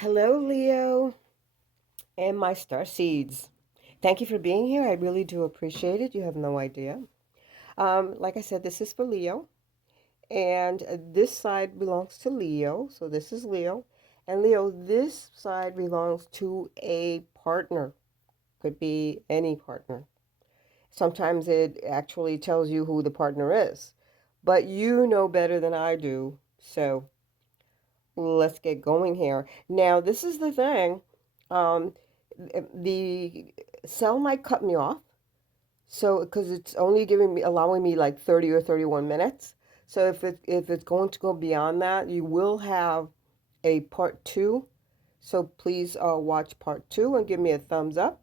Hello, Leo, and my star seeds. Thank you for being here. I really do appreciate it. You have no idea. Like I said, this is for Leo, and this side belongs to Leo. So this is Leo. And Leo, this side belongs to a partner. Could be any partner. Sometimes it actually tells you who the partner is, but you know better than I do. So let's get going here. Now, this is the thing. Um, the cell might cut me off. So, because it's only allowing me like 30 or 31 minutes. So if it's going to go beyond that, you will have a part two. So please watch part two and give me a thumbs up.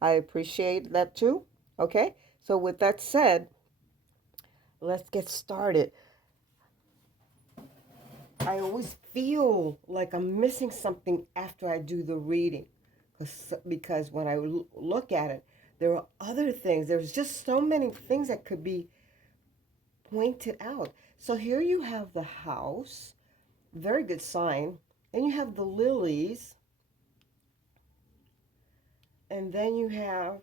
I appreciate that too. Okay. So with that said, let's get started. I always feel like I'm missing something after I do the reading, because when I look at it, there are other things. There's just so many things that could be pointed out. So here you have the house, very good sign, and you have the lilies, and then you have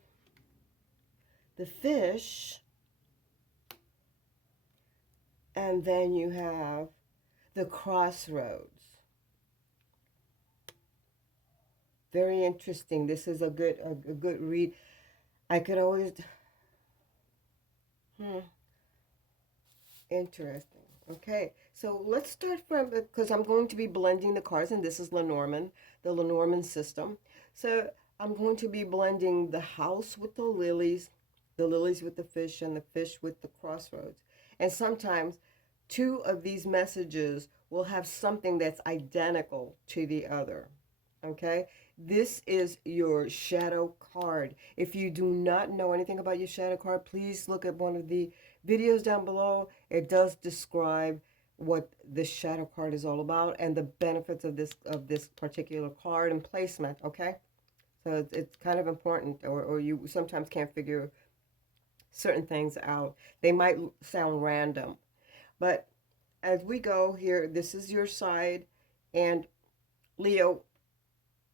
the fish, and then you have the crossroads. Very interesting. This is a good read. I could always interesting. Okay, so let's start from, because I'm going to be blending the cards, and this is Lenormand, the Lenormand system. So I'm going to be blending the house with the lilies with the fish, and the fish with the crossroads. And sometimes two of these messages will have something that's identical to the other. Okay, this is your shadow card. If you do not know anything about your shadow card, please look at one of the videos down below. It does describe what the shadow card is all about and the benefits of this particular card and placement. Okay, so it's kind of important, or you sometimes can't figure certain things out. They might sound random, but as we go here, this is your side, and Leo,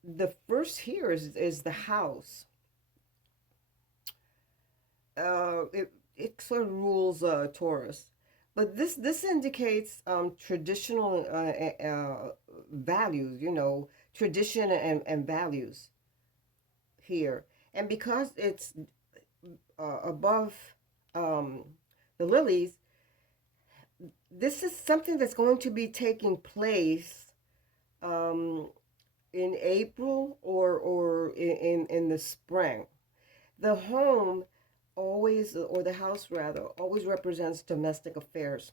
the first here is the house. It sort of rules Taurus, but this indicates traditional values. Tradition and values here, and because it's above um, the lilies, this is something that's going to be taking place um, in April or in the spring. The home always, or the house rather, always represents domestic affairs.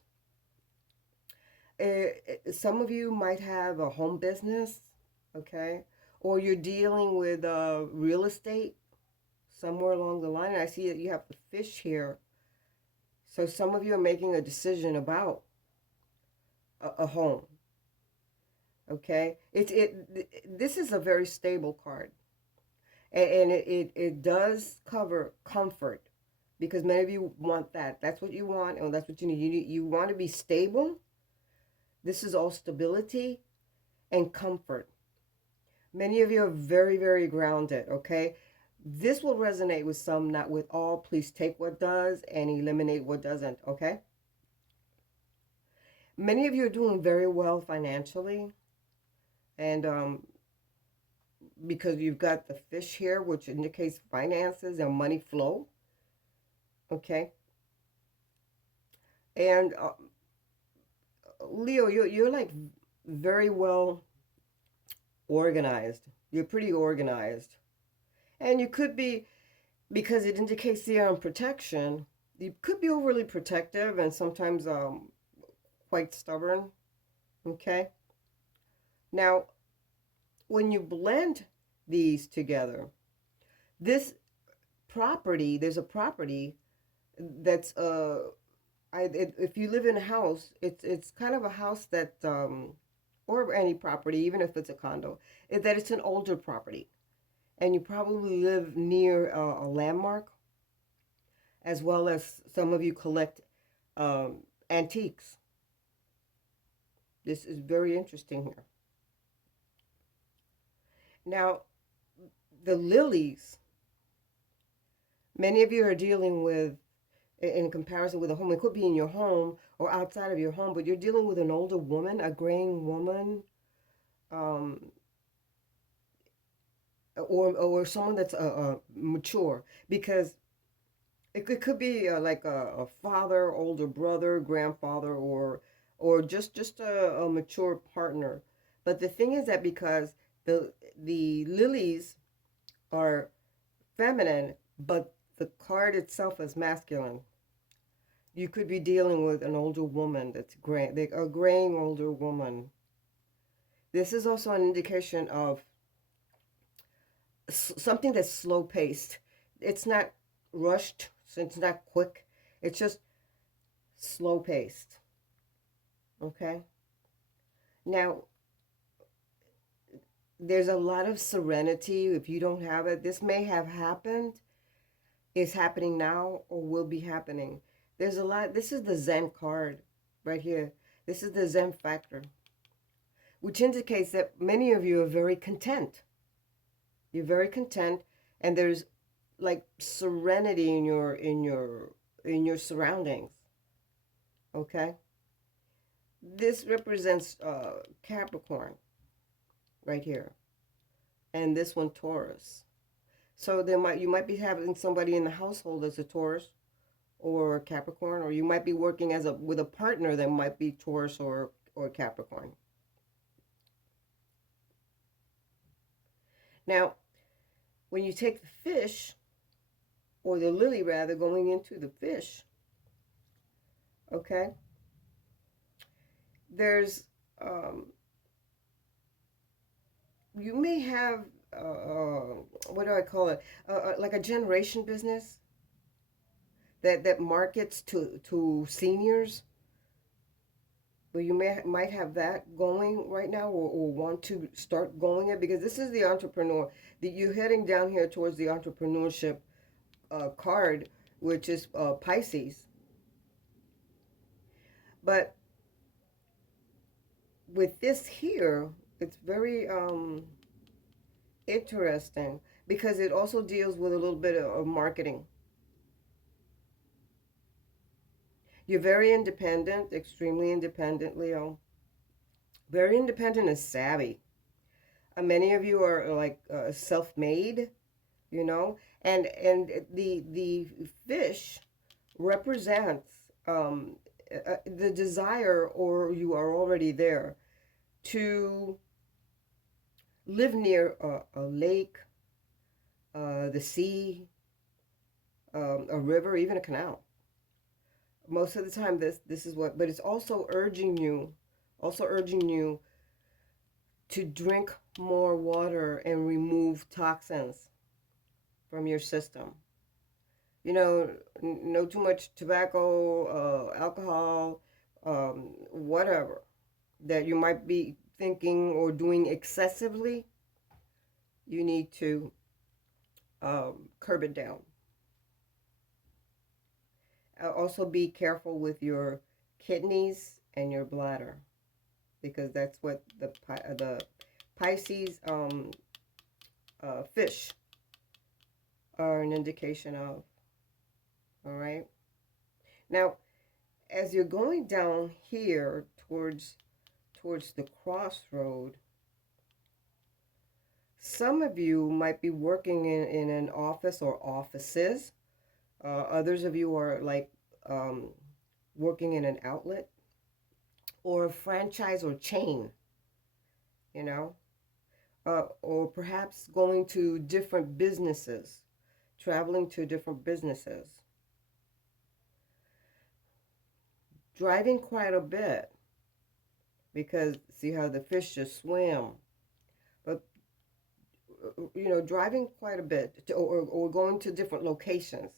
Some of you might have a home business, okay, or you're dealing with real estate somewhere along the line. And I see that you have the fish here. So some of you are making a decision about a home, okay. This is a very stable card, and it does cover comfort, because many of you want that. That's what you want, and that's what you need. You want to be stable. This is all stability and comfort. Many of you are very, very grounded, okay? This will resonate with some, not with all. Please take what does and eliminate what doesn't, okay? Many of you are doing very well financially, and because you've got the fish here, which indicates finances and money flow, okay? And Leo, you're like very well organized. You're pretty organized. And you could be, because it indicates the protection, you could be overly protective and sometimes quite stubborn. Okay. Now, when you blend these together, this property, there's a property that's if you live in a house, it's kind of a house that or any property, even if it's a condo, that it's an older property, and you probably live near a landmark, as well as some of you collect antiques. This is very interesting here. Now, the lilies, many of you are dealing with, in comparison with a home, it could be in your home or outside of your home, but you're dealing with an older woman, a graying woman, um, or someone that's mature, because it could be like a father, older brother, grandfather, or just a mature partner. But the thing is that because the lilies are feminine, but the card itself is masculine. You could be dealing with an older woman that's gray, a graying older woman. This is also an indication of something that's slow paced. It's not rushed, so it's not quick. It's just slow paced. Okay. Now, there's a lot of serenity. If you don't have it, this may have happened, is happening now, or will be happening. There's a lot. This is the Zen card right here. This is the Zen factor, which indicates that many of you are very content. You're very content, and there's like serenity in your surroundings. Okay. This represents Capricorn right here, and this one Taurus. So you might be having somebody in the household as a Taurus or Capricorn, or you might be working with a partner that might be Taurus or Capricorn. Now, when you take the fish, or the lily rather, going into the fish, okay, there's you may have what do I call it? Like a generation business that markets to seniors. But you might have that going right now, or want to start going it, because this is the entrepreneur. That you're heading down here towards the entrepreneurship card, which is Pisces. But with this here, it's very interesting because it also deals with a little bit of marketing. You're very independent, extremely independent, Leo. Very independent and savvy. Many of you are like self-made, you know, and the fish represents the desire, or you are already there, to live near a lake, the sea, a river, even a canal. Most of the time, this is what, but it's also urging you to drink more water and remove toxins from your system. You know, no too much tobacco, alcohol, whatever that you might be thinking or doing excessively. You need to curb it down. Also, be careful with your kidneys and your bladder, because that's what the Pisces fish are an indication of. All right. Now, as you're going down here towards the crossroad, some of you might be working in an office or offices. Others of you are like working in an outlet or a franchise or chain, you know, or perhaps going to different businesses, traveling to different businesses, driving quite a bit, because see how the fish just swim. But you know, driving quite a bit or going to different locations.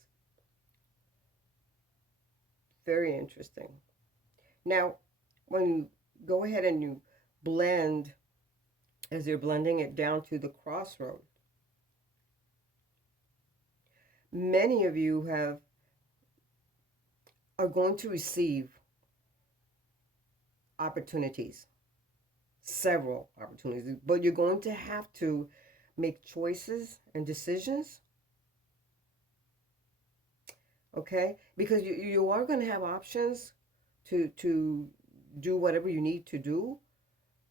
Very interesting. Now, when you go ahead and you blend, as you're blending it down to the crossroad, many of you are going to receive opportunities, several opportunities, but you're going to have to make choices and decisions, okay? Because you are going to have options to do whatever you need to do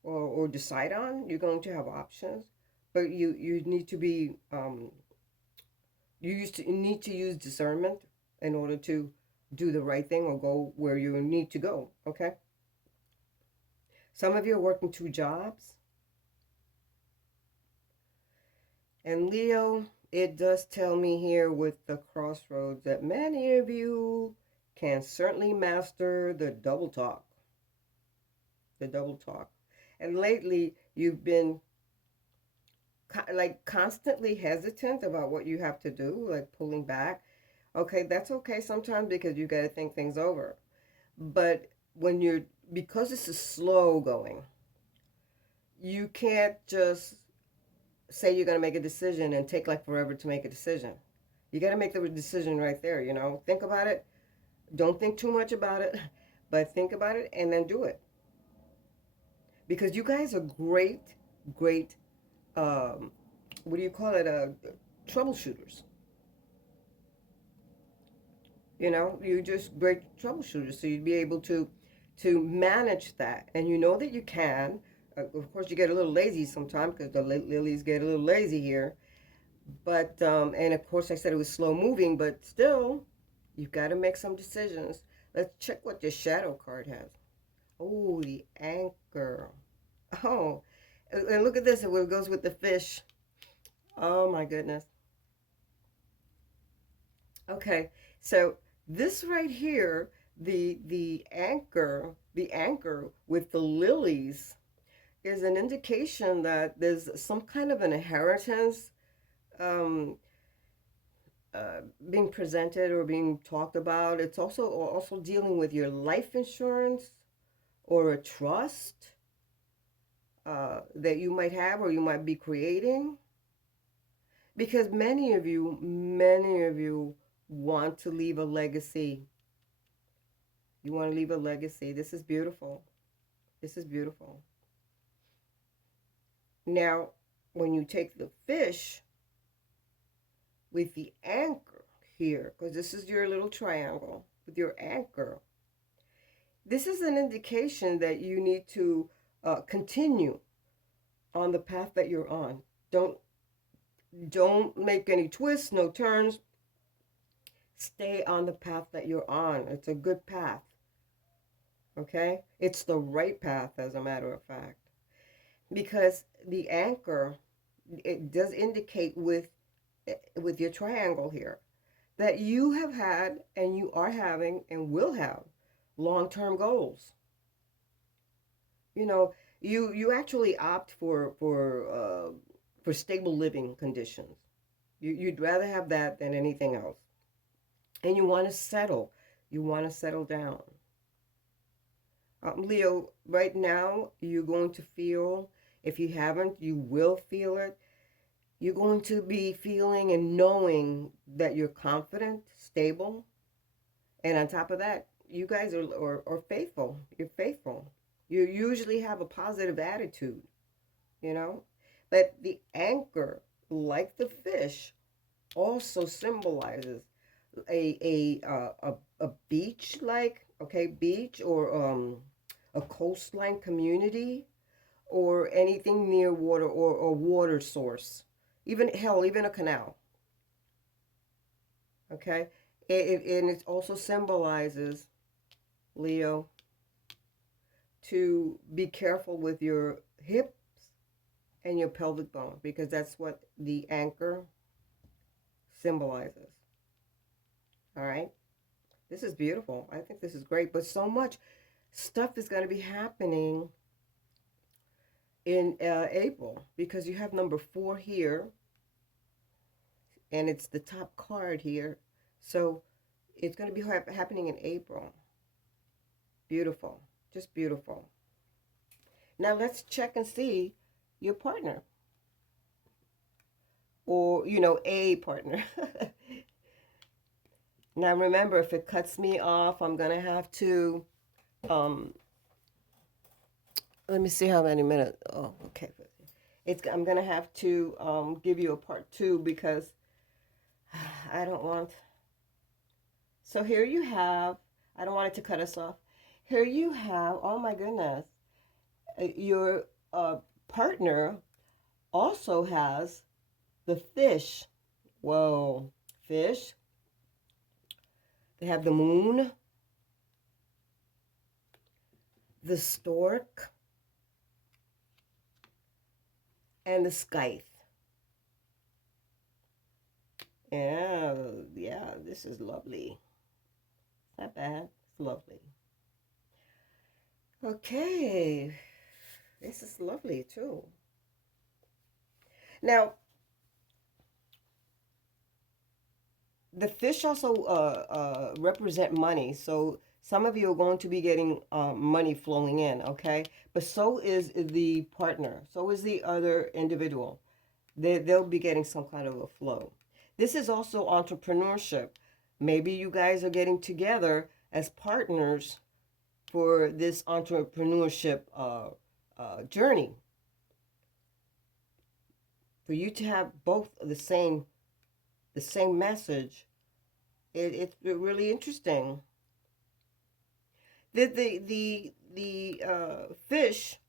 or decide on. You're going to have options, but you need to be you need to use discernment in order to do the right thing or go where you need to go, okay? Some of you are working two jobs. And Leo, it does tell me here with the crossroads that many of you can certainly master the double talk. The double talk. And lately, you've been like constantly hesitant about what you have to do, like pulling back. Okay, that's okay sometimes because you got to think things over. But when you're, because this is slow going, you can't just say you're going to make a decision and take like forever to make a decision. You got to make the decision right there, you know. Think about it. Don't think too much about it, but think about it and then do it. Because you guys are great, great, what do you call it? Troubleshooters. You know, you're just great troubleshooters. So you'd be able to manage that. And you know that you can. Of course, you get a little lazy sometimes because the lilies get a little lazy here. But, and of course, I said it was slow moving, but still, you've got to make some decisions. Let's check what your shadow card has. Oh, the anchor. Oh, and look at this. It goes with the fish. Oh, my goodness. Okay, so this right here, the anchor with the lilies is an indication that there's some kind of an inheritance um, being presented or being talked about. It's also dealing with your life insurance or a trust that you might have or you might be creating. Because many of you want to leave a legacy. You want to leave a legacy. This is beautiful. This is beautiful. Now, when you take the fish with the anchor here, because this is your little triangle with your anchor, this is an indication that you need to continue on the path that you're on. Don't make any twists, no turns. Stay on the path that you're on. It's a good path. Okay? It's the right path, as a matter of fact. Because the anchor, it does indicate with your triangle here that you have had and you are having and will have long-term goals. You know, you actually opt for stable living conditions. You'd rather have that than anything else. And you want to settle. You want to settle down. Leo, right now, you're going to feel, if you haven't, you will feel it. You're going to be feeling and knowing that you're confident, stable. And on top of that, you guys are faithful. You're faithful. You usually have a positive attitude, you know? But the anchor, like the fish, also symbolizes a beach like, okay, beach or a coastline community or anything near water or water source, even hell, even a canal. Okay, and it also symbolizes, Leo, to be careful with your hips and your pelvic bone because that's what the anchor symbolizes. All right, this is beautiful. I think this is great, but so much stuff is going to be happening in April because you have number 4 here and it's the top card here. So it's going to be happening in April. Beautiful. Just beautiful. Now let's check and see your partner or, you know, a partner. Now remember, if it cuts me off, I'm going to have to, um, let me see how many minutes. Oh, okay. I'm gonna have to give you a part two because I don't want. So here you have. I don't want it to cut us off. Here you have. Oh my goodness, your partner also has the fish. Whoa, fish. They have the moon, the stork, and the scythe. Yeah, yeah, this is lovely. Not bad. It's lovely. Okay, this is lovely too. Now, the fish also represent money. So some of you are going to be getting money flowing in, okay? But so is the partner. So is the other individual. They'll be getting some kind of a flow. This is also entrepreneurship. Maybe you guys are getting together as partners for this entrepreneurship journey. For you to have both the same message, it's really interesting. The fish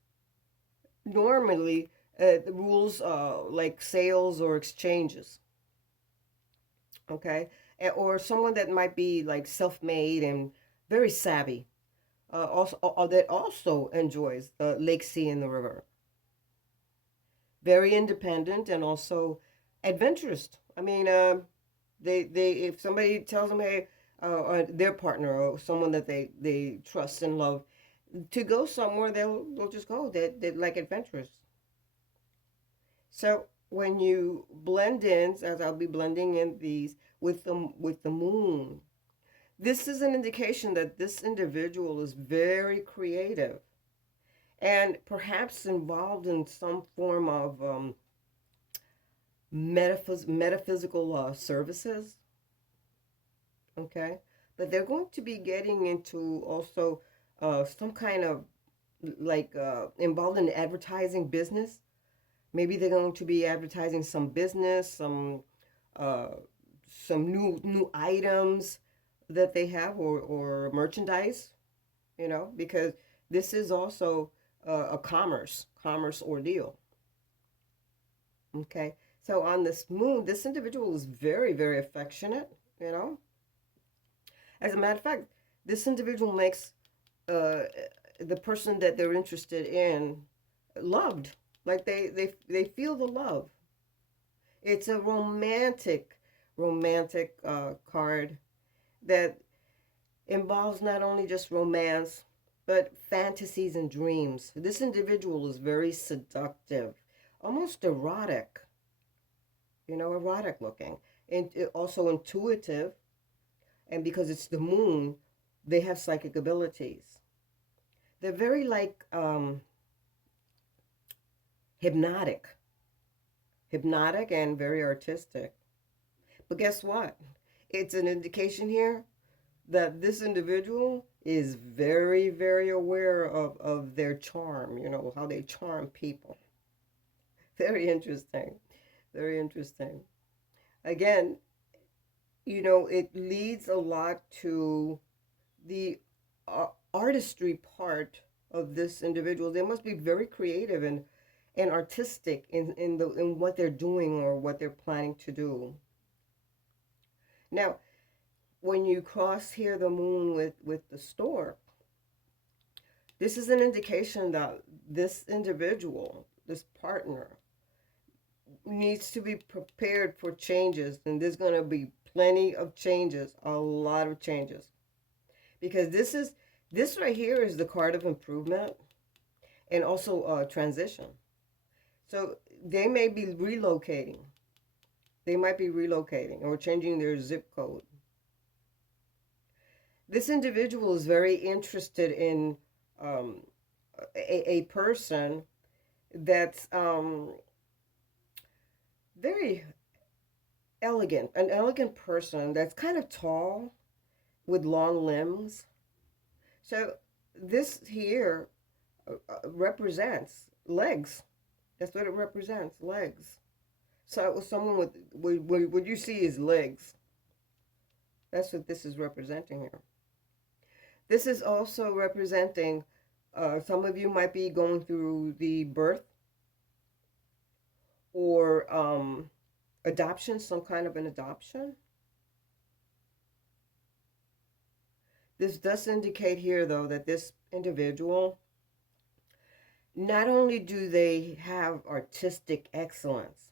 normally the rules like sales or exchanges, okay, or someone that might be like self-made and very savvy, also that also enjoys the lake, sea, and the river. Very independent and also adventurous. I mean, they if somebody tells them, hey, their partner or someone that they trust and love to go somewhere, they'll just go. They like adventurous. So when you blend in, as I'll be blending in these with the moon, this is an indication that this individual is very creative and perhaps involved in some form of metaphysical services. Okay, but they're going to be getting into also some kind of like involved in advertising business. Maybe they're going to be advertising some business, uh, some new items that they have, or merchandise. Because this is also a commerce ordeal. Okay, so on this moon, this individual is very, very affectionate. You know, as a matter of fact, this individual makes uh, the person that they're interested in loved. Like they feel the love. It's a romantic card that involves not only just romance, but fantasies and dreams. This individual is very seductive, almost erotic, erotic looking, and also intuitive. And because it's the moon, they have psychic abilities. They're very like hypnotic, hypnotic and very artistic. But guess what? It's an indication here that this individual is very, very aware of their charm, how they charm people. Very interesting. Very interesting. Again, it leads a lot to the artistry part of this individual. They must be very creative and artistic in what they're doing or what they're planning to do. Now, when you cross here the moon with the stork, this is an indication that this individual, this partner, needs to be prepared for changes, and there's going to be plenty of changes, a lot of changes, because this right here is the card of improvement and also transition. So they may be relocating. They might be relocating or changing their zip code. This individual is very interested in um, a person that's very elegant, an elegant person that's kind of tall with long limbs. So this here represents legs. That's what it represents, legs. So it was someone with, what you see is legs. That's what this is representing here. This is also representing, some of you might be going through the birth or adoption, some kind of an adoption. This does indicate here, though, that this individual, not only do they have artistic excellence,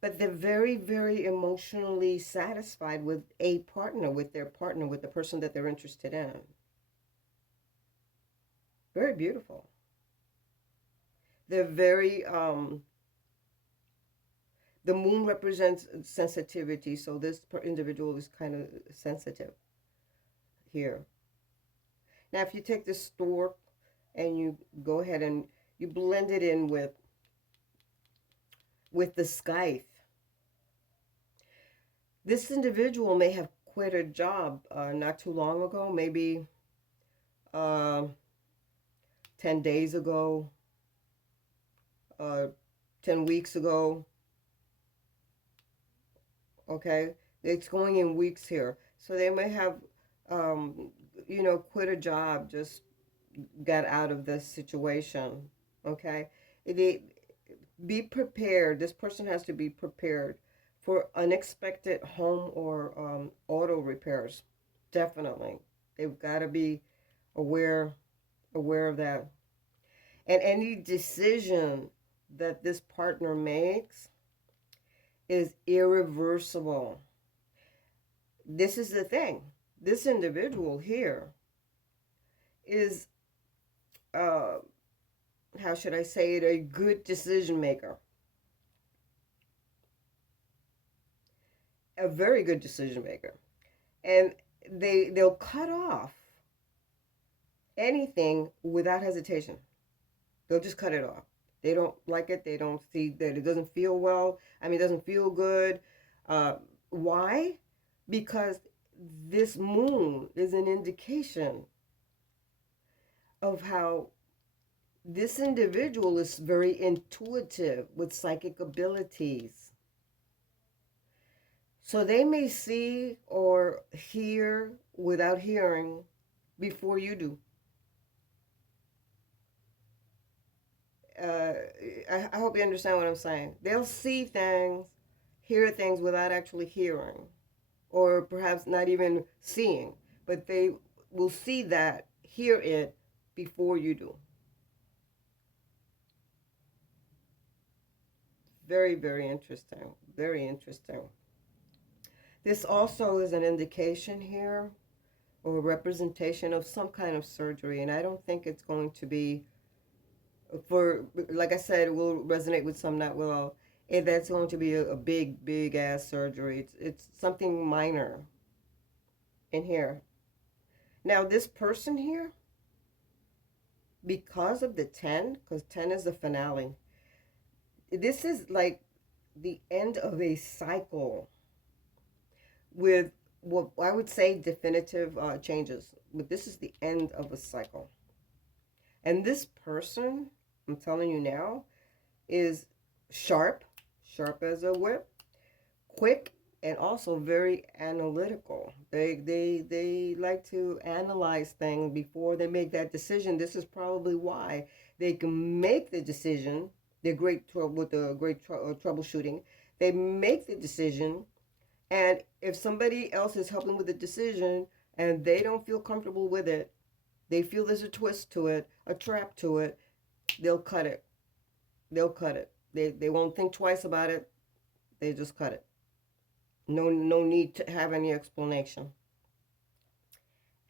but they're very, very emotionally satisfied with a partner, with their partner, with the person that they're interested in. Very beautiful. They're very, the moon represents sensitivity, so this individual is kind of sensitive here. Now, if you take the stork and you go ahead and you blend it in with the scythe, this individual may have quit a job not too long ago, maybe uh, 10 days ago, uh, 10 weeks ago. Okay, it's going in weeks here. So they may have, quit a job, just got out of this situation. Okay, they, be prepared. This person has to be prepared for unexpected home or auto repairs. Definitely, they've got to be aware of that. And any decision that this partner makes is irreversible. This is the thing. This individual here is, how should I say it, a good decision maker. A very good decision maker. And they'll cut off anything without hesitation. They'll just cut it off. They don't like it. They don't see that it doesn't feel well. I mean, it doesn't feel good. Why? Because this moon is an indication of how this individual is very intuitive with psychic abilities. So they may see or hear without hearing before you do. I hope you understand what I'm saying. They'll see things, hear things without actually hearing, or perhaps not even seeing, but they will see that, hear it before you do. Very, very interesting. Very interesting. This also is an indication here or a representation of some kind of surgery, and I don't think it's going to be for, like I said, it will resonate with some, not with all. If that's going to be a big, big ass surgery, it's something minor in here. Now, this person here, because of the 10, because 10 is the finale, this is like the end of a cycle with what I would say definitive changes. But this is the end of a cycle. And this person, I'm telling you now, is sharp, sharp as a whip, quick, and also very analytical. They like to analyze things before they make that decision. This is probably why they can make the decision. They're great with the great troubleshooting. They make the decision, and if somebody else is helping with the decision and they don't feel comfortable with it, they feel there's a twist to it, a trap to it, they'll cut it. They'll cut it. They won't think twice about it. They just cut it. No need to have any explanation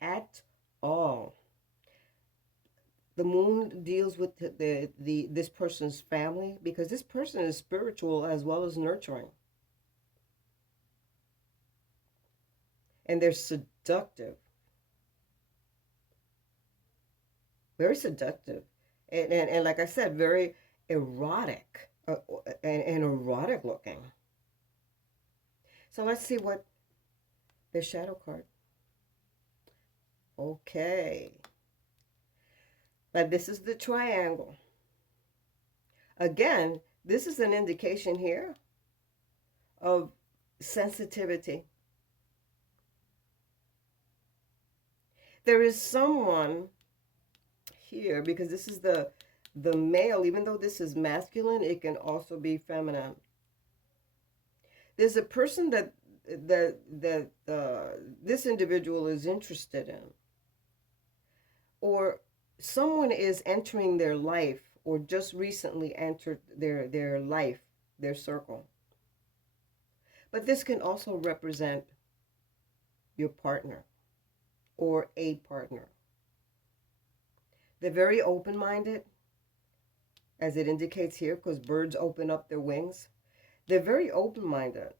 at all. The moon deals with the this person's family, because this person is spiritual as well as nurturing. And they're seductive. Very seductive. And like I said, very erotic, and erotic looking. So let's see what the shadow card. Okay. But this is the triangle. Again, this is an indication here of sensitivity. There is someone here, because this is the male, even though this is masculine, it can also be feminine. There's a person that this individual is interested in, or someone is entering their life, or just recently entered their life, their circle. But this can also represent your partner or a partner. They're very open-minded, as it indicates here, because birds open up their wings. They're very open-minded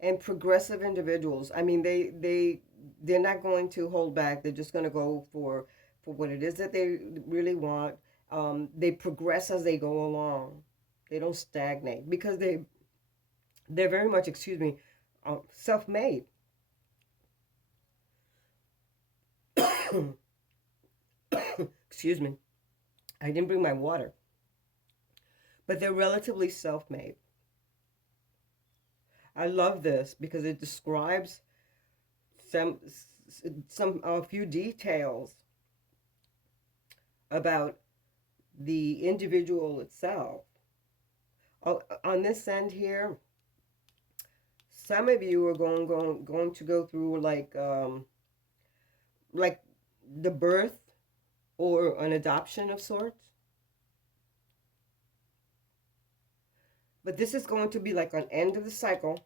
and progressive individuals. I mean, they're not going to hold back. They're just going to go for what it is that they really want. They progress as they go along. They don't stagnate, because they're very much, excuse me, self-made. Excuse me. I didn't bring my water. But they're relatively self-made. I love this because it describes some a few details about the individual itself. On this end here, some of you are going to go through like the birth or an adoption of sorts. But this is going to be like an end of the cycle,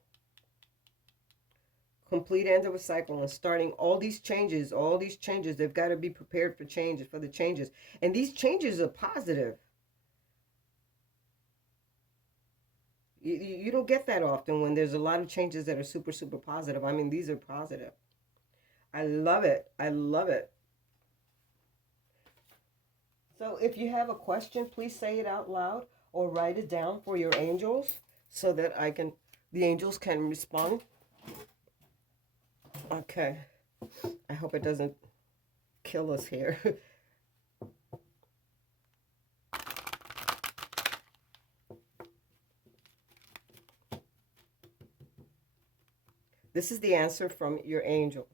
complete end of a cycle, and starting all these changes, they've got to be prepared for changes, for the changes. And these changes are positive. You don't get that often when there's a lot of changes that are super, super positive. I mean, these are positive. I love it. I love it. So if you have a question, please say it out loud or write it down for your angels so that the angels can respond. Okay. I hope it doesn't kill us here. This is the answer from your angel.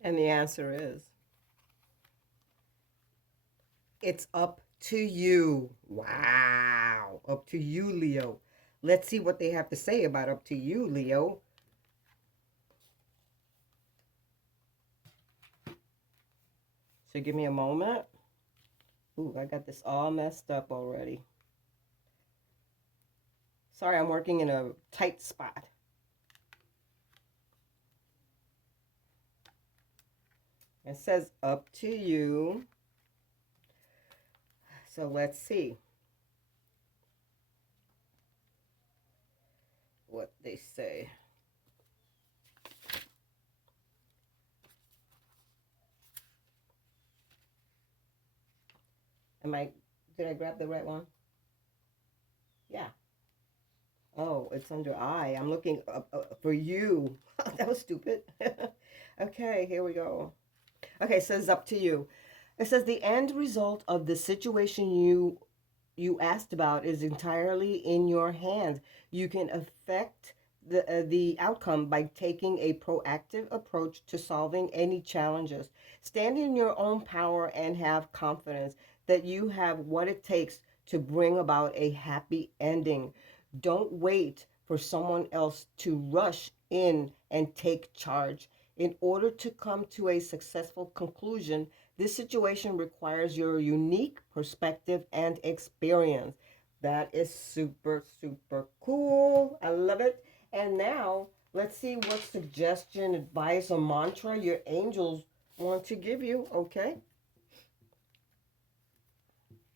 And the answer is, it's up to you. Wow. Up to you, Leo. Let's see what they have to say about up to you, Leo. So give me a moment. Ooh, I got this all messed up already. Sorry, I'm working in a tight spot. It says up to you. So let's see what they say. Did I grab the right one? Yeah. Oh, it's under I. I'm looking up for you. That was stupid. Okay, here we go. Okay, it says up to you. It says the end result of the situation you asked about is entirely in your hands. You can affect the outcome by taking a proactive approach to solving any challenges. Stand in your own power and have confidence that you have what it takes to bring about a happy ending. Don't wait for someone else to rush in and take charge. In order to come to a successful conclusion, this situation requires your unique perspective and experience. That is super, super cool. I love it. And now let's see what suggestion, advice, or mantra your angels want to give you, okay?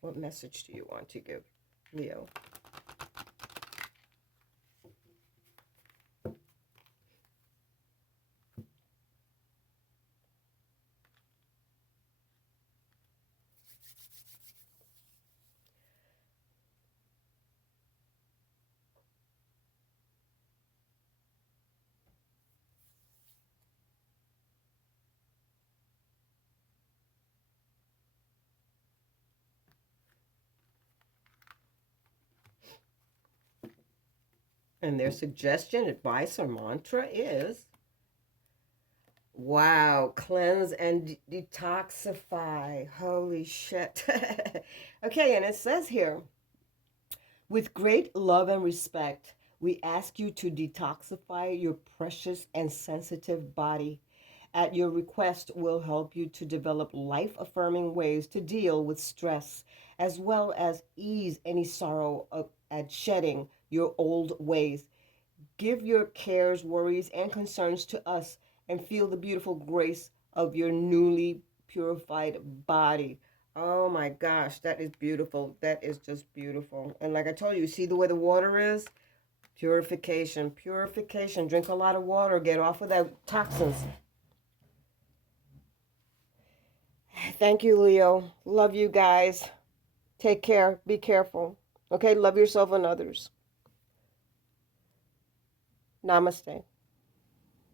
What message do you want to give, Leo? And their suggestion, advice, or mantra is, wow, cleanse and detoxify. Holy shit. Okay, and it says here, with great love and respect, we ask you to detoxify your precious and sensitive body. At your request, we'll help you to develop life affirming ways to deal with stress, as well as ease any sorrow at shedding your old ways. Give your cares, worries, and concerns to us and feel the beautiful grace of your newly purified body. Oh my gosh, that is beautiful. That is just beautiful. And like I told you, see the way the water is? Purification, purification. Drink a lot of water, get off of that toxins. Thank you, Leo. Love you guys. Take care. Be careful. Okay, love yourself and others. Namaste.